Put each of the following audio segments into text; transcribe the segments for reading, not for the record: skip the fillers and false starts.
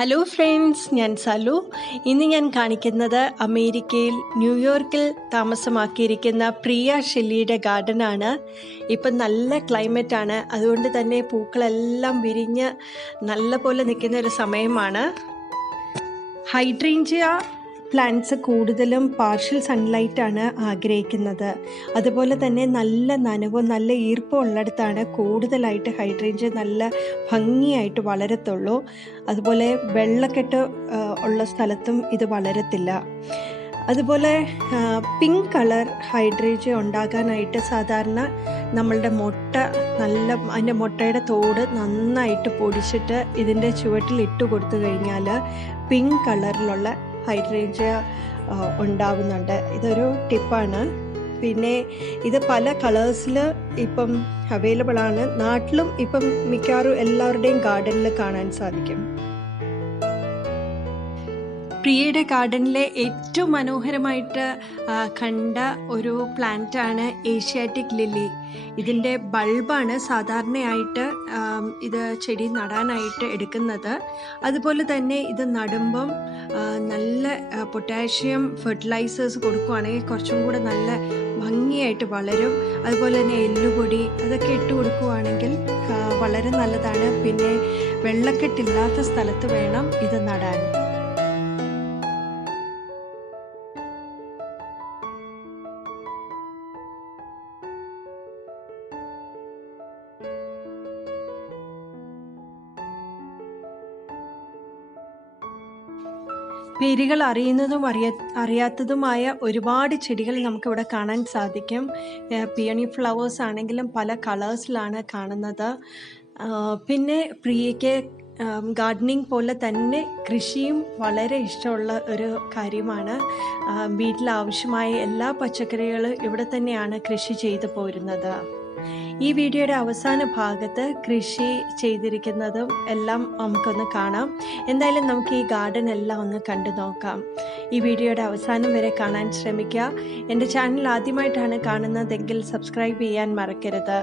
Hello friends, ഞാൻ സലു. ഇന്ന് ഞാൻ കാണിക്കുന്നത് അമേരിക്കയിൽ ന്യൂയോർക്കിൽ താമസമാക്കിയിരിക്കുന്ന പ്രിയ ഷെല്ലിയുടെ ഗാർഡനാണ്. ഇപ്പം നല്ല ക്ലൈമറ്റാണ്, അതുകൊണ്ട് തന്നെ പൂക്കളെല്ലാം വിരിഞ്ഞ് നല്ല പോലെ നിൽക്കുന്ന ഒരു സമയമാണ്. ഹൈഡ്രേഞ്ചിയ പ്ലാന്റ്സ് കൂടുതലും പാർഷ്യൽ സൺലൈറ്റാണ് ആഗ്രഹിക്കുന്നത്. അതുപോലെ തന്നെ നല്ല നനവും നല്ല ഈർപ്പവും ഉള്ളിടത്താണ് കൂടുതലായിട്ട് ഹൈഡ്രേഞ്ചിയ നല്ല ഭംഗിയായിട്ട് വളരത്തുള്ളൂ. അതുപോലെ വെള്ളക്കെട്ട് ഉള്ള സ്ഥലത്തും ഇത് വളരത്തില്ല. അതുപോലെ പിങ്ക് കളർ ഹൈഡ്രേഞ്ചിയ ഉണ്ടാകാനായിട്ട് സാധാരണ നമ്മളുടെ അതിൻ്റെ മുട്ടയുടെ തോട് നന്നായിട്ട് പൊടിച്ചിട്ട് ഇതിൻ്റെ ചുവട്ടിൽ ഇട്ട് കൊടുത്തു കഴിഞ്ഞാൽ പിങ്ക് കളറിലുള്ള ഹൈഡ്രേഞ്ചിയ ഉണ്ടാവുന്നുണ്ട്. ഇതൊരു ടിപ്പാണ്. പിന്നെ ഇത് പല കളേഴ്സിൽ ഇപ്പം അവൈലബിൾ ആണ്. നാട്ടിലും ഇപ്പം മിക്കവാറും എല്ലാവരുടെയും ഗാർഡനിൽ കാണാൻ സാധിക്കും. പ്രിയയുടെ ഗാർഡനിലെ ഏറ്റവും മനോഹരമായിട്ട് കണ്ട ഒരു പ്ലാന്റാണ് ഏഷ്യാറ്റിക് ലില്ലി. ഇതിൻ്റെ ബൾബാണ് സാധാരണയായിട്ട് ഇത് ചെടി നടാനായിട്ട് എടുക്കുന്നത്. അതുപോലെ തന്നെ ഇത് നടുമ്പം നല്ല പൊട്ടാഷ്യം ഫെർട്ടിലൈസേഴ്സ് കൊടുക്കുകയാണെങ്കിൽ കുറച്ചും കൂടെ നല്ല ഭംഗിയായിട്ട് വളരും. അതുപോലെ തന്നെ എല്ലുപൊടി അതൊക്കെ ഇട്ട് കൊടുക്കുകയാണെങ്കിൽ വളരെ നല്ലതാണ്. പിന്നെ വെള്ളക്കെട്ടില്ലാത്ത സ്ഥലത്ത് വേണം ഇത് നടാൻ. പേരുകൾ അറിയുന്നതും അറിയാത്തതുമായ ഒരുപാട് ചെടികൾ നമുക്കിവിടെ കാണാൻ സാധിക്കും. പിയോണി ഫ്ലവേഴ്സ് ആണെങ്കിലും പല കളേഴ്സിലാണ് കാണുന്നത്. പിന്നെ പ്രിയയ്ക്ക് ഗാർഡനിങ് പോലെ തന്നെ കൃഷിയും വളരെ ഇഷ്ടമുള്ള ഒരു കാര്യമാണ്. വീട്ടിലാവശ്യമായ എല്ലാ പച്ചക്കറികളും ഇവിടെ തന്നെയാണ് കൃഷി ചെയ്തു പോരുന്നത്. ഈ വീഡിയോയുടെ അവസാന ഭാഗത്ത് കൃഷി ചെയ്തിരിക്കുന്നതും എല്ലാം നമുക്കൊന്ന് കാണാം. എന്തായാലും നമുക്ക് ഈ ഗാർഡൻ എല്ലാം ഒന്ന് കണ്ടു നോക്കാം. ഈ വീഡിയോയുടെ അവസാനം വരെ കാണാൻ ശ്രമിക്കുക. എൻ്റെ ചാനൽ ആദ്യമായിട്ടാണ് കാണുന്നതെങ്കിൽ സബ്സ്ക്രൈബ് ചെയ്യാൻ മറക്കരുത്.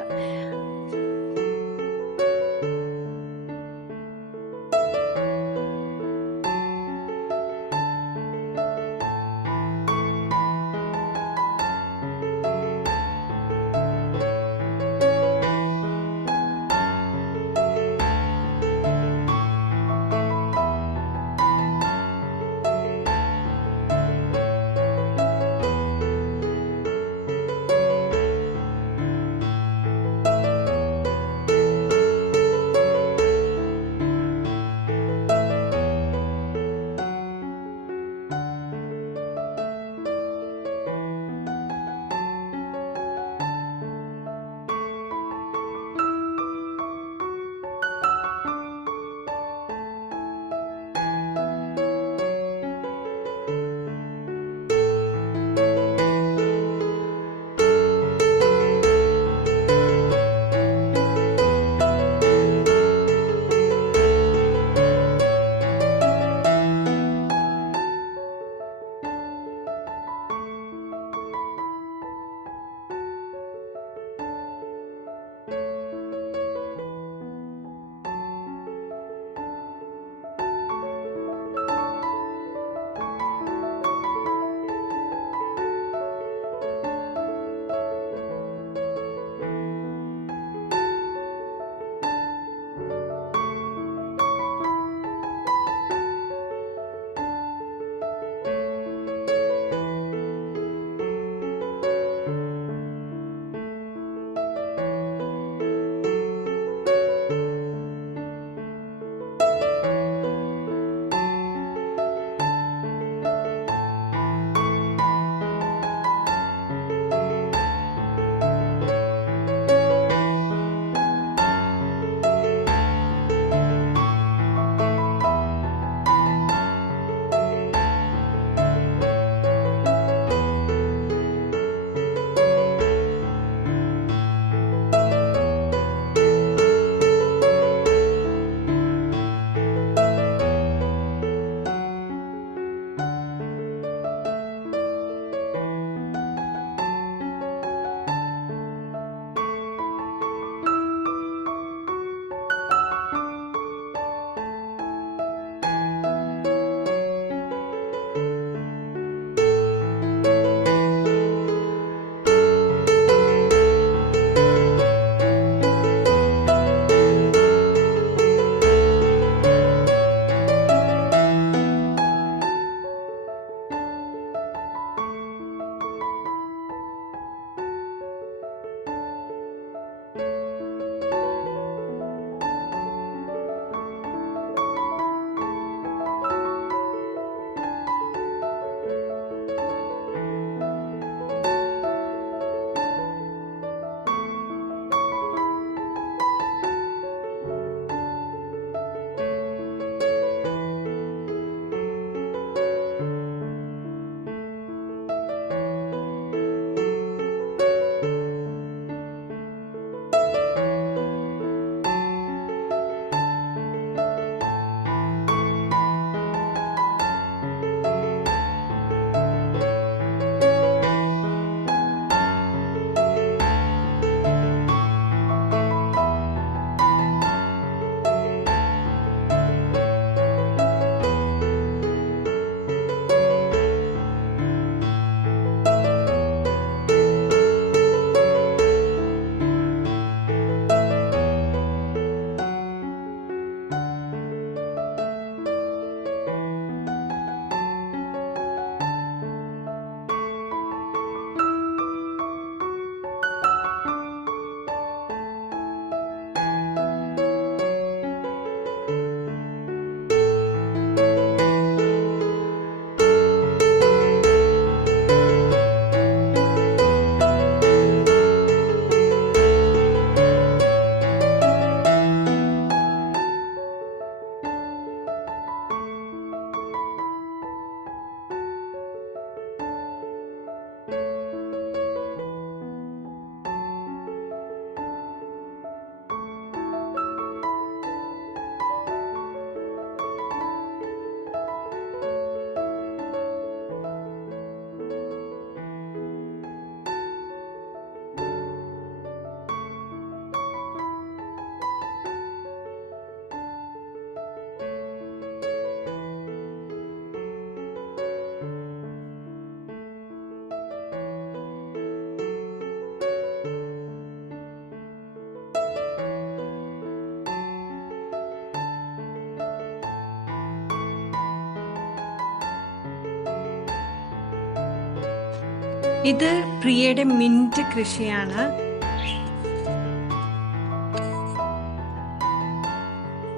ഇത് പ്രിയയുടെ മിന്റ് കൃഷിയാണ്.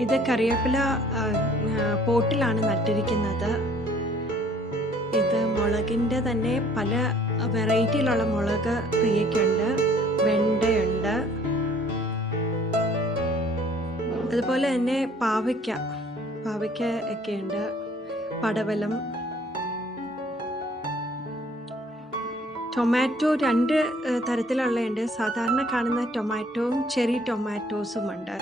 ഇത് കറിവേപ്പില പോട്ടിലാണ് നട്ടിരിക്കുന്നത്. ഇത് മുളകിൻ്റെ തന്നെ പല വെറൈറ്റിയിലുള്ള മുളക് പ്രിയയ്ക്കുണ്ട്. വെണ്ടയുണ്ട്, അതുപോലെ തന്നെ പാവയ്ക്ക ഒക്കെ ഉണ്ട്, പടവലം. ടൊമാറ്റോ 2 തരത്തിലുള്ളതുണ്ട്. സാധാരണ കാണുന്ന ടൊമാറ്റോവും ചെറി ടൊമാറ്റോസും ഉണ്ട്.